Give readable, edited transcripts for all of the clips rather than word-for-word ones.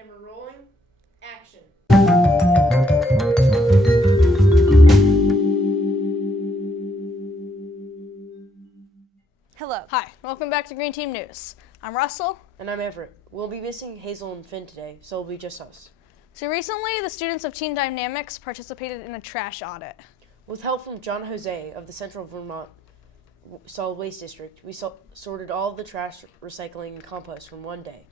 Camera rolling. Action. Hello. Hi. Welcome back to Green Team News. I'm Russell. And I'm Everett. We'll be missing Hazel and Finn today, so it'll be just us. So recently, the students of Team Dynamics participated in a trash audit. With help from John Jose of the Central Vermont Solid Waste District, we sorted all of the trash, recycling, and compost from one day.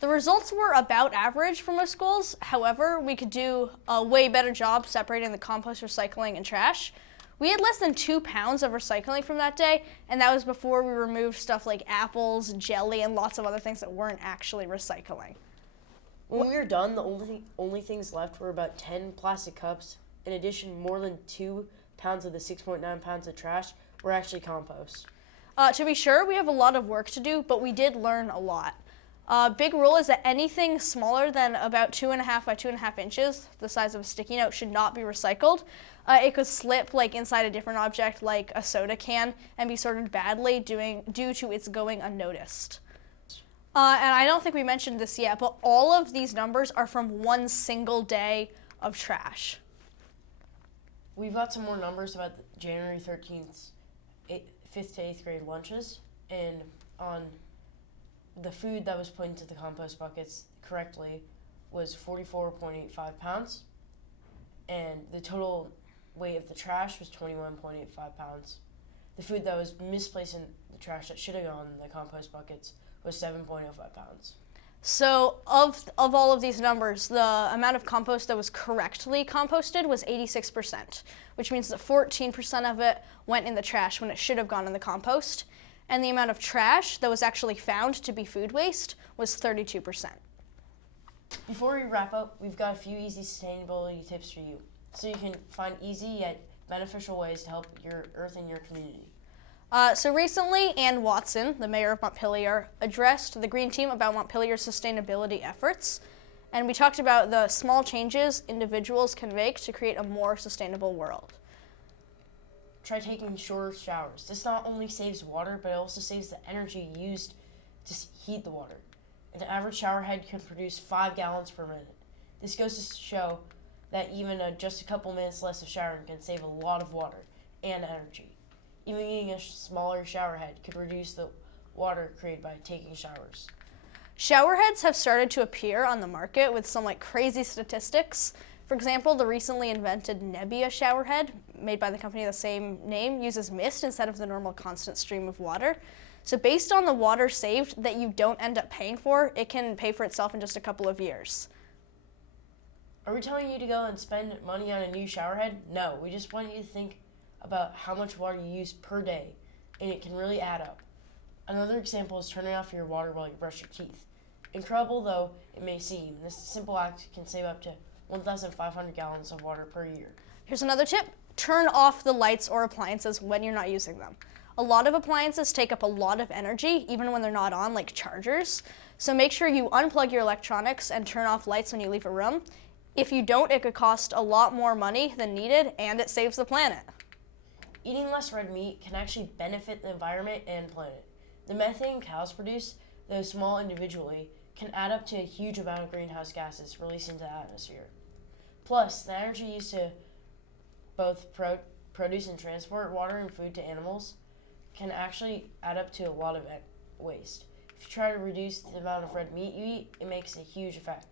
The results were about average for most schools. However, we could do a way better job separating the compost, recycling, and trash. We had less than 2 pounds of recycling from that day, and that was before we removed stuff like apples, jelly, and lots of other things that weren't actually recycling. When we were done, the only things left were about 10 plastic cups. In addition, more than 2 pounds of the 6.9 pounds of trash were actually compost. To be sure, we have a lot of work to do, but we did learn a lot. Big rule is that anything smaller than about 2.5 by 2.5 inches, the size of a sticky note, should not be recycled. It could slip inside a different object like a soda can and be sorted badly due to its going unnoticed. And I don't think we mentioned this yet, but all of these numbers are from one single day of trash. We've got some more numbers about January 13th, 5th to 8th grade lunches, and on the food that was put into the compost buckets correctly was 44.85 pounds, and the total weight of the trash was 21.85 pounds. The food that was misplaced in the trash that should have gone in the compost buckets was 7.05 pounds. So of all of these numbers, the amount of compost that was correctly composted was 86%, which means that 14% of it went in the trash when it should have gone in the compost. And the amount of trash that was actually found to be food waste was 32%. Before we wrap up, we've got a few easy sustainability tips for you, so you can find easy yet beneficial ways to help your earth and your community. So recently, Ann Watson, the mayor of Montpelier, addressed the Green Team about Montpelier's sustainability efforts, and we talked about the small changes individuals can make to create a more sustainable world. Try taking shorter showers. This not only saves water, but it also saves the energy used to heat the water. An average shower head can produce 5 gallons per minute. This goes to show that even just a couple minutes less of showering can save a lot of water and energy. Even getting a smaller shower head could reduce the water created by taking showers. Shower heads have started to appear on the market with some crazy statistics. For example, the recently invented Nebbia shower head, made by the company of the same name, uses mist instead of the normal constant stream of water. So based on the water saved that you don't end up paying for, it can pay for itself in just a couple of years. Are we telling you to go and spend money on a new shower head? No, we just want you to think about how much water you use per day, and it can really add up. Another example is turning off your water while you brush your teeth. Incredible though it may seem, this simple act can save up to 1,500 gallons of water per year. Here's another tip. Turn off the lights or appliances when you're not using them. A lot of appliances take up a lot of energy, even when they're not on, like chargers. So make sure you unplug your electronics and turn off lights when you leave a room. If you don't, it could cost a lot more money than needed, and it saves the planet. Eating less red meat can actually benefit the environment and planet. The methane cows produce, though small individually, can add up to a huge amount of greenhouse gases released into the atmosphere. Plus, the energy used to both produce and transport water and food to animals can actually add up to a lot of waste. If you try to reduce the amount of red meat you eat, it makes a huge effect.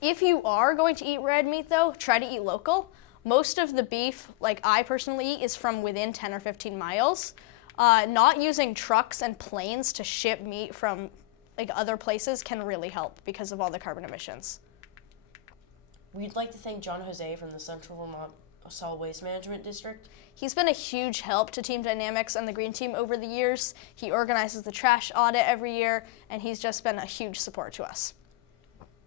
If you are going to eat red meat, though, try to eat local. Most of the beef, like I personally eat, is from within 10 or 15 miles. Not using trucks and planes to ship meat from other places can really help because of all the carbon emissions. We'd like to thank John Jose from the Central Vermont Solid Waste Management District. He's been a huge help to Team Dynamics and the Green Team over the years. He organizes the trash audit every year, and he's just been a huge support to us.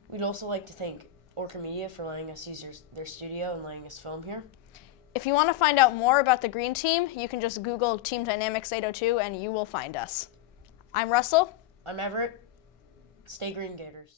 We'd also like to thank Orca Media for letting us use their studio and letting us film here. If you want to find out more about the Green Team, you can just Google Team Dynamics 802 and you will find us. I'm Russell. I'm Everett. Stay Green Gators.